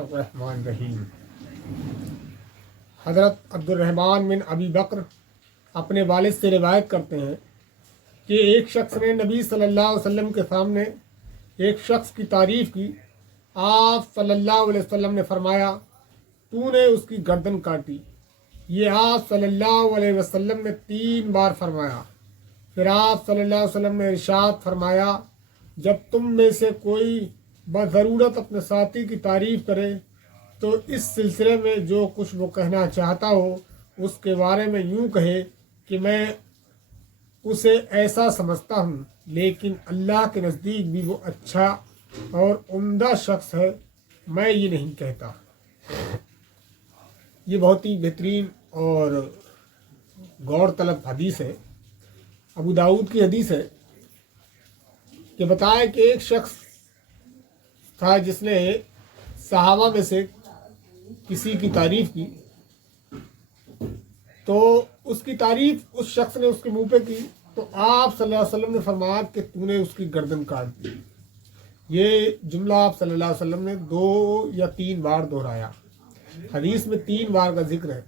बिस्मिल्लाहिर्रहमानिर्रहीम। हज़रत अब्दुर्रहमान बिन अबी बकर अपने वालिद से रिवायत करते हैं कि एक शख्स ने नबी सल्लल्लाहु अलैहि वसल्लम के सामने एक शख्स की तारीफ़ की। आप सल्लल्लाहु अलैहि वसल्लम ने फरमाया, तूने उसकी गर्दन काटी। ये आप सल्लल्लाहु अलैहि वसल्लम ने 3 बार फरमाया। फिर आप सल्लल्लाहु अलैहि वसल्लम ने इरशाद फरमाया, जब तुम में से कोई बज़रूरत अपने साथी की तारीफ़ करे तो इस सिलसिले में जो कुछ वो कहना चाहता हो उसके बारे में यूँ कहे कि मैं उसे ऐसा समझता हूँ, लेकिन अल्लाह के नज़दीक भी वो अच्छा और उम्दा शख्स है, मैं ये नहीं कहता। ये बहुत ही बेहतरीन और गौर तलब हदीस है। अबू दाऊद की हदीस है कि बताया कि एक शख्स था जिसने सहाबा में से किसी की तारीफ़ की, तो उसकी तारीफ़ उस शख्स ने उसके मुंह पे की, तो आप सल्लल्लाहु अलैहि वसल्लम ने फरमाया कि तूने उसकी गर्दन काट दी। ये जुमला आप सल्लल्लाहु अलैहि वसल्लम ने 2 या 3 बार दोहराया। हदीस में 3 बार का जिक्र है।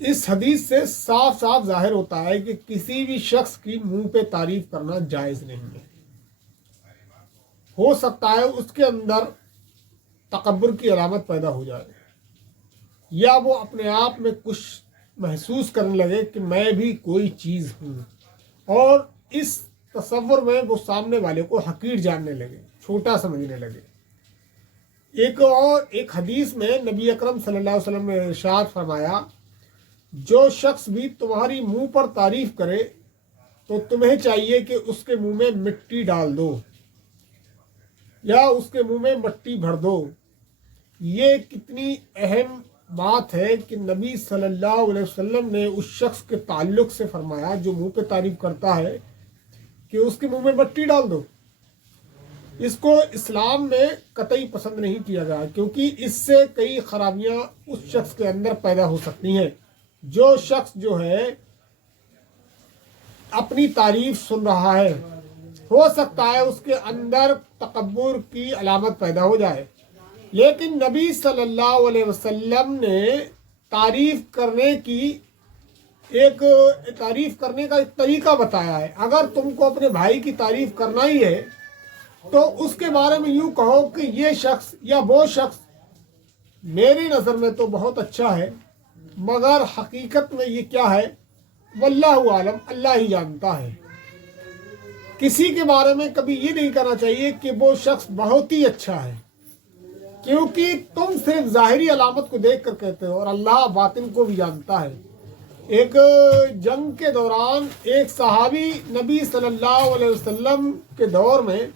इस हदीस से साफ साफ जाहिर होता है कि किसी भी शख्स की मुंह पे तारीफ करना जायज़ नहीं है। हो सकता है उसके अंदर तकब्बुर की अलामत पैदा हो जाए, या वो अपने आप में कुछ महसूस करने लगे कि मैं भी कोई चीज़ हूँ, और इस तसव्वुर में वो सामने वाले को हकीर जानने लगे, छोटा समझने लगे। एक हदीस में नबी अकरम सल्लल्लाहु अलैहि वसल्लम ने इरशाद फरमाया, जो शख्स भी तुम्हारी मुंह पर तारीफ करे तो तुम्हें चाहिए कि उसके मुंह में मिट्टी डाल दो या उसके मुंह में मट्टी भर दो। ये कितनी अहम बात है कि नबी सल्लल्लाहु अलैहि वसल्लम ने उस शख्स के ताल्लुक से फरमाया जो मुंह पे तारीफ करता है कि उसके मुंह में मट्टी डाल दो। इसको इस्लाम में कतई पसंद नहीं किया गया, क्योंकि इससे कई खराबियां उस शख्स के अंदर पैदा हो सकती हैं। जो शख्स जो है अपनी तारीफ सुन रहा है, हो सकता है उसके अंदर तकब्बुर की अलामत पैदा हो जाए, लेकिन नबी सल्लल्लाहु अलैहि वसल्लम ने तारीफ करने का एक तरीका बताया है। अगर तुमको अपने भाई की तारीफ करना ही है तो उसके बारे में यूं कहो कि ये शख्स या वो शख्स मेरी नज़र में तो बहुत अच्छा है, मगर हकीकत में ये क्या है वल्लाहु आलम, अल्लाह ही जानता है। किसी के बारे में कभी ये नहीं कहना चाहिए कि वो शख्स बहुत ही अच्छा है, क्योंकि तुम सिर्फ ज़ाहिरी अलामत को देख कर कहते हो और अल्लाह बातिन को भी जानता है। एक जंग के दौरान एक सहाबी नबी सल्लल्लाहु अलैहि वसल्लम के दौर में,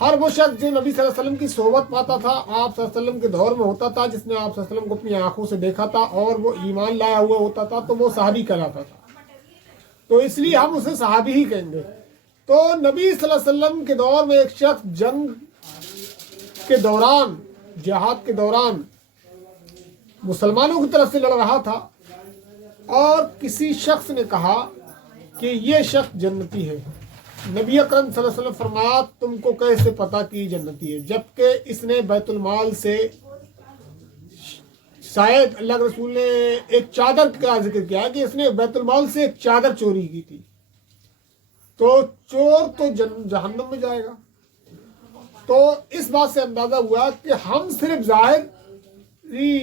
हर वो शख्स जो नबी सल्लल्लाहु अलैहि वसल्लम की सोबत पाता था, आप सल्लल्लाहु अलैहि वसल्लम के दौर में होता था, जिसने आप सल्लल्लाहु अलैहि वसल्लम को अपनी आंखों से देखा था और वो ईमान लाया हुआ होता था, तो वो सहाबी कहलाता था। तो इसलिए हम उसे सहाबी ही कहेंगे। तो नबी सल्लल्लाहु अलैहि वसल्लम के दौर में एक शख्स जंग के दौरान, जिहाद के दौरान मुसलमानों की तरफ से लड़ रहा था, और किसी शख्स ने कहा कि ये शख्स जन्नती है। नबी अकरम सल्लल्लाहु अलैहि वसल्लम फरमाया, तुमको कैसे पता कि जन्नती है, जबकि इसने बैतुल माल से, शायद अल्लाह के रसूल ने एक चादर का जिक्र किया कि इसने बैतुल माल से एक चादर चोरी की थी। तो चोर तो जहन्नम में जाएगा। तो इस बात से अंदाजा हुआ कि हम सिर्फ ज़ाहिरी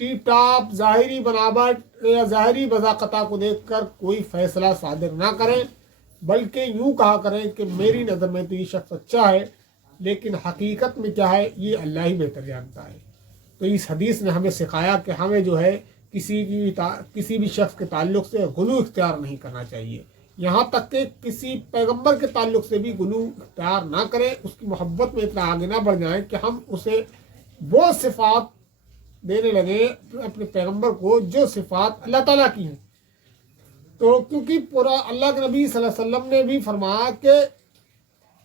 टीप टाप, ज़ाहिरी बनावट या ज़ाहिरी वज़ाक़ता को देखकर कोई फैसला सादिर ना करें, बल्कि यूँ कहा करें कि मेरी नज़र में तो ये शख्स अच्छा है, लेकिन हकीकत में क्या है ये अल्लाह ही बेहतर जानता है। तो इस हदीस ने हमें सिखाया कि हमें जो है किसी भी शख्स के ताल्लुक से गुलू इख्तियार नहीं करना चाहिए, यहाँ तक कि किसी पैगंबर के ताल्लुक से भी गुलू इख्तियार ना करें, उसकी मोहब्बत में इतना आगे ना बढ़ जाएं कि हम उसे वो सिफ़ात देने लगे अपने पैगंबर को जो सिफ़ात अल्लाह ताला की हैं। तो क्योंकि पूरा अल्लाह के नबी सल्लल्लाहु अलैहि वसल्लम ने भी फरमाया कि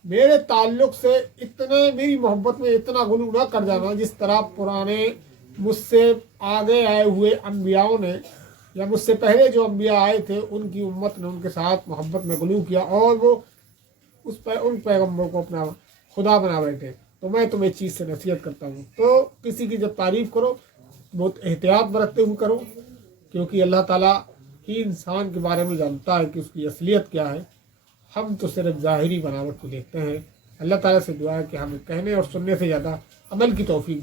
मेरे ताल्लुक से इतने, मेरी मोहब्बत में इतना गुलू ना कर जाना जिस तरह पुराने मुझसे आगे आए हुए अम्बियाओं ने या मुझसे पहले जो अम्बिया आए थे उनकी उम्मत ने उनके साथ मोहब्बत में गुलू किया और वो उन पैगम्बर को अपना खुदा बना बैठे। تو میں تمہیں چیز سے نصیحت کرتا ہوں، تو کسی کی جب تعریف کرو بہت احتیاط برتتے ہوئے کرو، کیونکہ اللہ تعالیٰ ہی انسان کے بارے میں جانتا ہے کہ اس کی اصلیت کیا ہے، ہم تو صرف ظاہری بناوٹ کو دیکھتے ہیں۔ اللہ تعالیٰ سے دعا ہے کہ ہمیں کہنے اور سننے سے زیادہ عمل کی توفیق دے۔